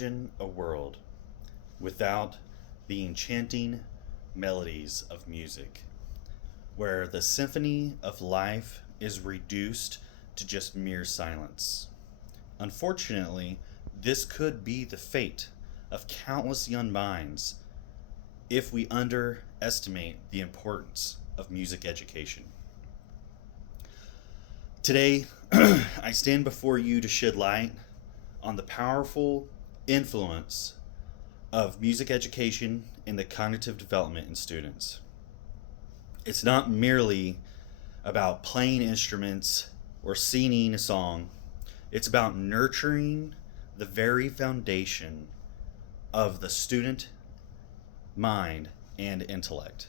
imagine a world without the enchanting melodies of music, where the symphony of life is reduced to just mere silence. Unfortunately, this could be the fate of countless young minds if we underestimate the importance of music education. Today, I stand before you to shed light on the powerful influence of music education in the cognitive development in students. It's not merely about playing instruments or singing a song, it's about nurturing the very foundation of the student mind and intellect.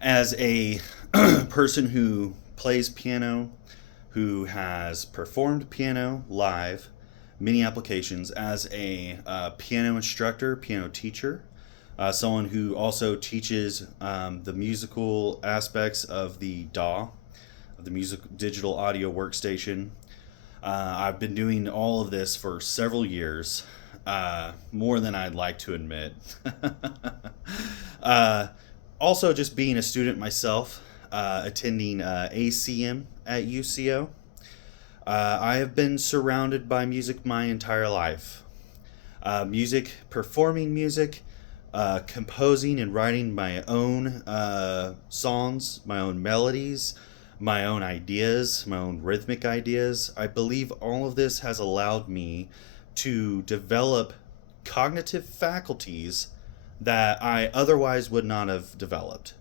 As a person who plays piano, who has performed piano live, many applications, as a piano instructor, piano teacher, someone who also teaches the musical aspects of the DAW, of the music digital audio workstation. I've been doing all of this for several years, more than I'd like to admit. Also, just being a student myself, attending ACM at UCO, I have been surrounded by music my entire life. Performing music, composing and writing my own songs, my own melodies, my own ideas, my own rhythmic ideas. I believe all of this has allowed me to develop cognitive faculties that I otherwise would not have developed.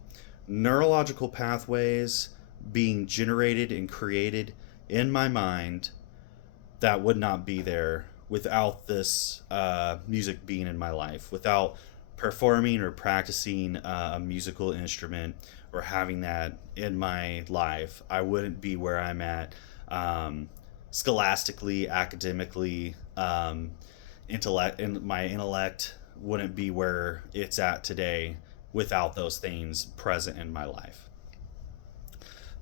Neurological pathways being generated and created in my mind that would not be there without this music being in my life, without performing or practicing a musical instrument or having that in my life. I wouldn't be where I'm at scholastically, academically, my intellect wouldn't be where it's at today without those things present in my life.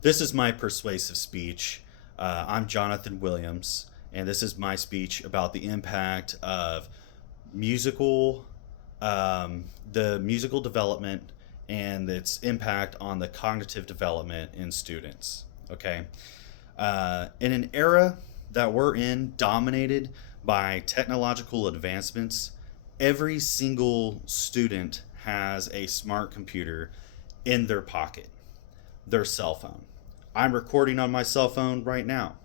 This is my persuasive speech. I'm Jonathan Williams, and this is my speech about the impact of the musical development and its impact on the cognitive development in students. Okay, in an era that we're in, dominated by technological advancements, every single student has a smart computer in their pocket, their cell phone. I'm recording on my cell phone right now.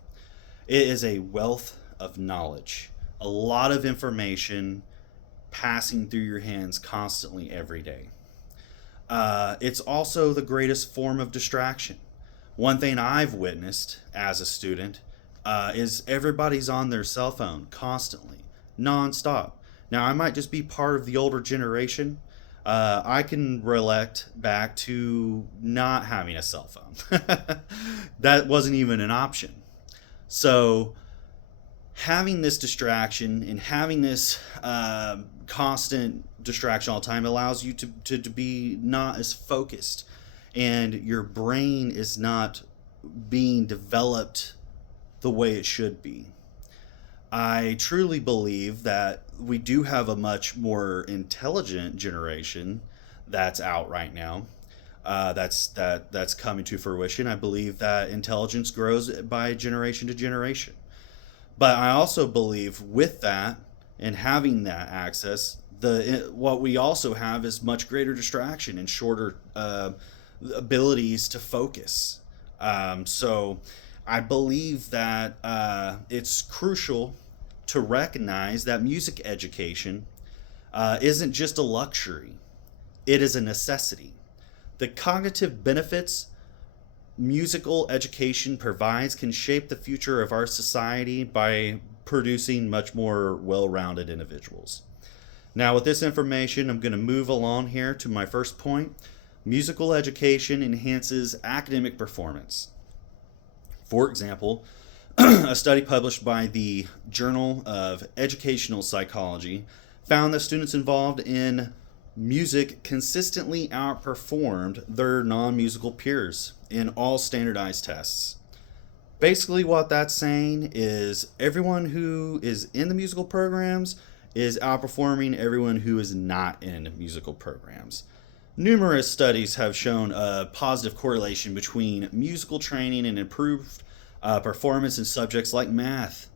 It is a wealth of knowledge, a lot of information passing through your hands constantly every day. It's also the greatest form of distraction. One thing I've witnessed as a student is everybody's on their cell phone constantly, nonstop. Now, I might just be part of the older generation. I can relate back to not having a cell phone. That wasn't even an option. So having this distraction and having this constant distraction all the time allows you to be not as focused, and your brain is not being developed the way it should be. I truly believe that we do have a much more intelligent generation that's out right now. That's coming to fruition. I believe that intelligence grows by generation to generation. But I also believe with that and having that access, what we also have is much greater distraction and shorter abilities to focus. So I believe that it's crucial to recognize that music education isn't just a luxury, it is a necessity. The cognitive benefits musical education provides can shape the future of our society by producing much more well-rounded individuals. Now, with this information, I'm going to move along here to my first point. Musical education enhances academic performance. For example, a study published by the Journal of Educational Psychology found that students involved in music consistently outperformed their non-musical peers in all standardized tests. Basically, what that's saying is everyone who is in the musical programs is outperforming everyone who is not in musical programs. Numerous studies have shown a positive correlation between musical training and improved performance in subjects like math,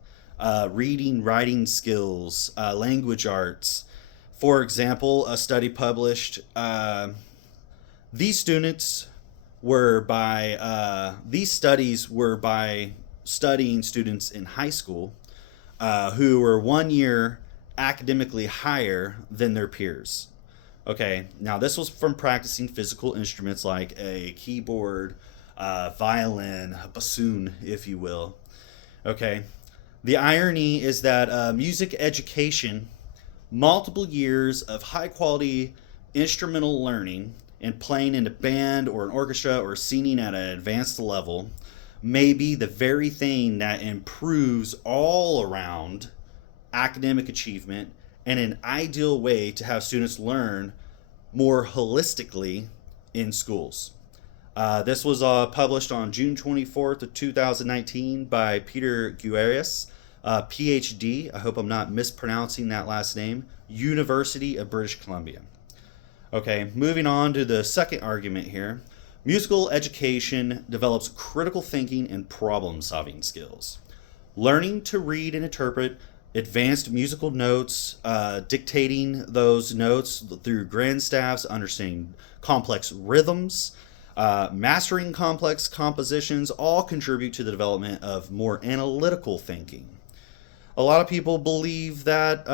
reading, writing skills, language arts. For example, a study published, these students these studies were by studying students in high school who were 1 year academically higher than their peers. Okay, now this was from practicing physical instruments like a keyboard, violin, a bassoon, if you will. Okay, the irony is that music education, multiple years of high quality instrumental learning and playing in a band or an orchestra or singing at an advanced level, may be the very thing that improves all around academic achievement and an ideal way to have students learn more holistically in schools. This was published on June 24th of 2019 by Peter Guerrius, PhD. I hope I'm not mispronouncing that last name. University of British Columbia. Okay, moving on to the second argument here. Musical education develops critical thinking and problem solving skills. Learning to read and interpret advanced musical notes, dictating those notes through grand staffs, understanding complex rhythms, mastering complex compositions, all contribute to the development of more analytical thinking. A lot of people believe that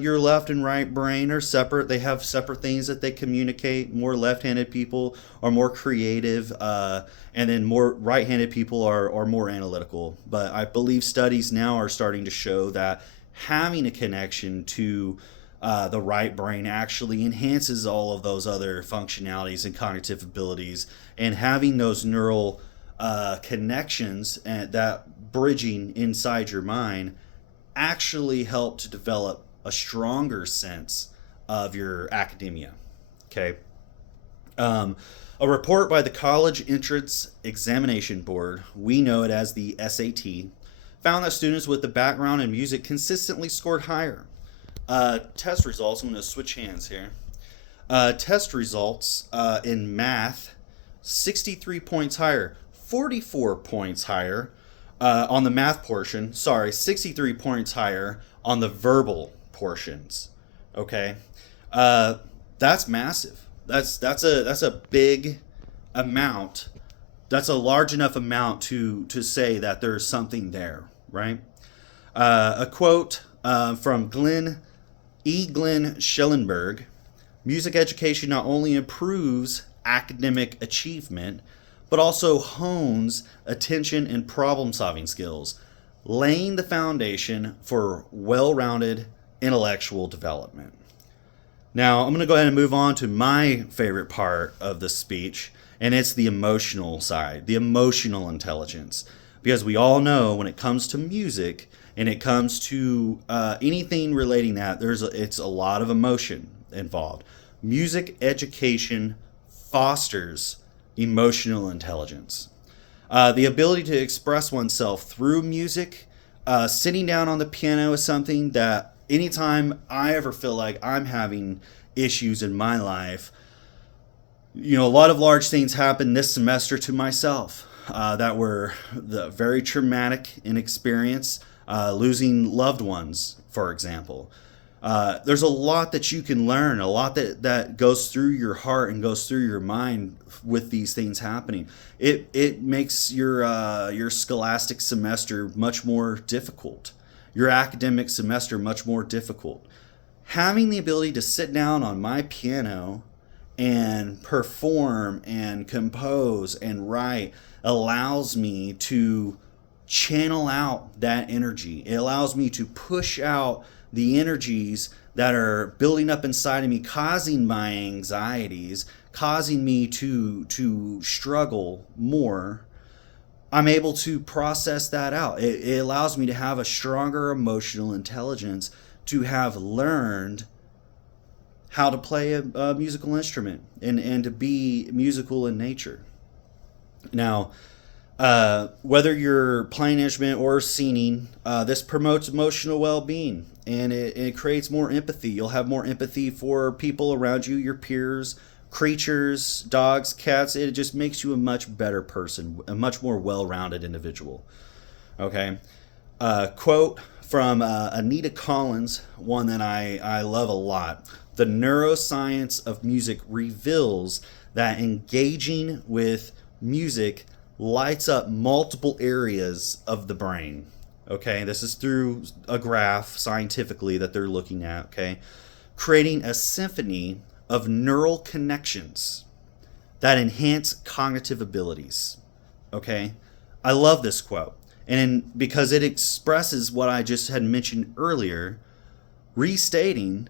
your left and right brain are separate. They have separate things that they communicate. More left-handed people are more creative, and then more right-handed people are more analytical. But I believe studies now are starting to show that having a connection to the right brain actually enhances all of those other functionalities and cognitive abilities, and having those neural connections and that bridging inside your mind actually help to develop a stronger sense of your academia. Okay. A report by the College Entrance Examination Board, we know it as the SAT, found that students with a background in music consistently scored higher. Test results, I'm going to switch hands here. Test results in math, 63 points higher, 44 points higher on the math portion. 63 points higher on the verbal portions. Okay, that's massive. That's a big amount. That's a large enough amount to say that there's something there, right? A quote from Glenn Schellenberg: music education not only improves academic achievement, but also hones attention and problem-solving skills, laying the foundation for well-rounded intellectual development. Now, I'm going to go ahead and move on to my favorite part of the speech, and it's the emotional side, the emotional intelligence. Because we all know when it comes to music and it comes to anything relating that, it's a lot of emotion involved. Music education fosters emotional intelligence. The ability to express oneself through music, sitting down on the piano is something that anytime I ever feel like I'm having issues in my life, a lot of large things happened this semester to myself that were very traumatic in experience, losing loved ones, for example. There's a lot that you can learn, a lot that goes through your heart and goes through your mind with these things happening. It makes your scholastic semester much more difficult, your academic semester much more difficult. Having the ability to sit down on my piano and perform and compose and write allows me to channel out that energy. It allows me to push out the energies that are building up inside of me, causing my anxieties, causing me to struggle more. I'm able to process that out. It allows me to have a stronger emotional intelligence, to have learned how to play a musical instrument and to be musical in nature. Now, Whether you're playing an instrument or singing, this promotes emotional well-being, and it creates more empathy. You'll have more empathy for people around you, your peers, creatures, dogs, cats. It just makes you a much better person, a much more well-rounded individual. Okay. Quote from Anita Collins, one that I love a lot. The neuroscience of music reveals that engaging with music lights up multiple areas of the brain. Okay, this is through a graph scientifically that they're looking at. Okay, creating a symphony of neural connections that enhance cognitive abilities. Okay, I love this quote. And because it expresses what I just had mentioned earlier, restating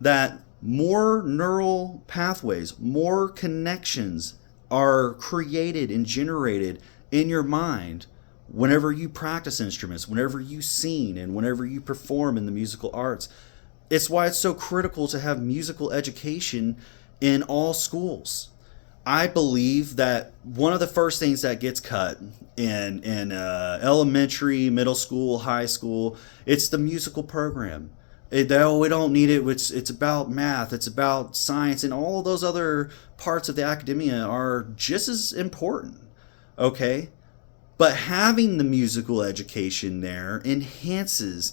that more neural pathways, more connections are created and generated in your mind whenever you practice instruments, whenever you sing, and whenever you perform in the musical arts. It's why it's so critical to have musical education in all schools. I believe that one of the first things that gets cut in elementary, middle school, high school, it's the musical program. Oh, we don't need it. It's about math. It's about science, and all those other parts of the academia are just as important. Okay, but having the musical education there enhances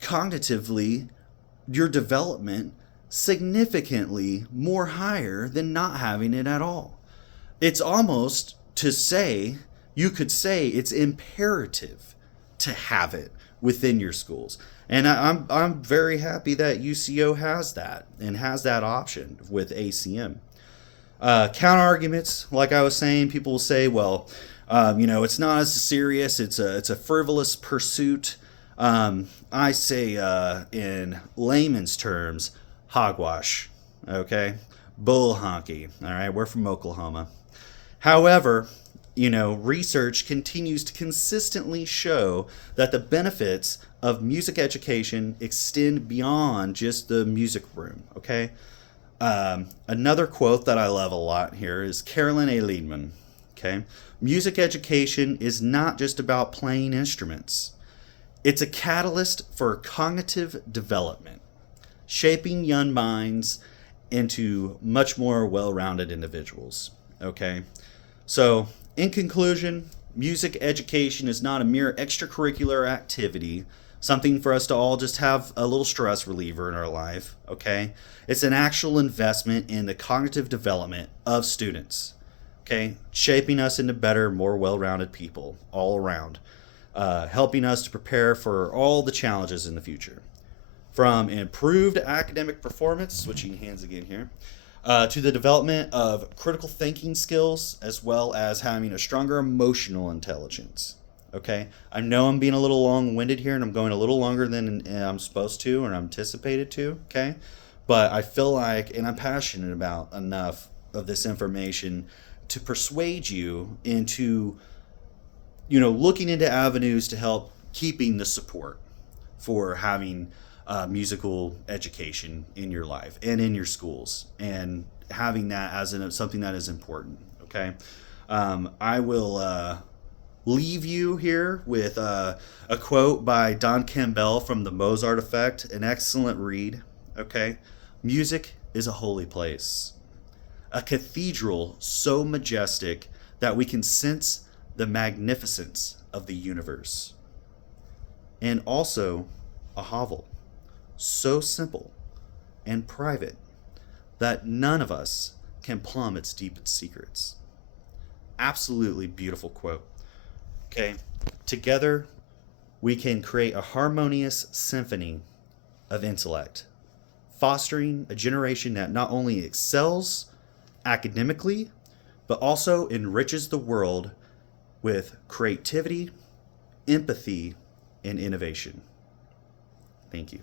cognitively your development significantly more higher than not having it at all. It's almost to say, you could say it's imperative to have it within your schools. And I'm very happy that UCO has that and has that option with ACM. Counter arguments, like I was saying, people will say, well, it's not as serious. It's a frivolous pursuit. I say, in layman's terms, hogwash. Okay, bull honky. All right, we're from Oklahoma. However, research continues to consistently show that the benefits of music education extend beyond just the music room. Okay. Another quote that I love a lot here is Carolyn A. Liedman. Okay. Music education is not just about playing instruments. It's a catalyst for cognitive development, shaping young minds into much more well-rounded individuals. Okay. So, in conclusion, music education is not a mere extracurricular activity, something for us to all just have a little stress reliever in our life, okay? It's an actual investment in the cognitive development of students, okay? Shaping us into better, more well-rounded people all around, helping us to prepare for all the challenges in the future. From improved academic performance, switching hands again here, to the development of critical thinking skills, as well as having a stronger emotional intelligence. Okay, I know I'm being a little long-winded here, and I'm going a little longer than I'm supposed to or I'm anticipated to. Okay, but I feel like, and I'm passionate about enough of this information to persuade you into, looking into avenues to help keeping the support for having musical education in your life and in your schools, and having that as something that is important. Okay, I will leave you here with a quote by Don Campbell from The Mozart Effect, an excellent read. Okay, music is a holy place, a cathedral so majestic that we can sense the magnificence of the universe, and also a hovel so simple and private that none of us can plumb its deepest secrets. Absolutely beautiful quote. Okay, together we can create a harmonious symphony of intellect, fostering a generation that not only excels academically, but also enriches the world with creativity, empathy, and innovation. Thank you.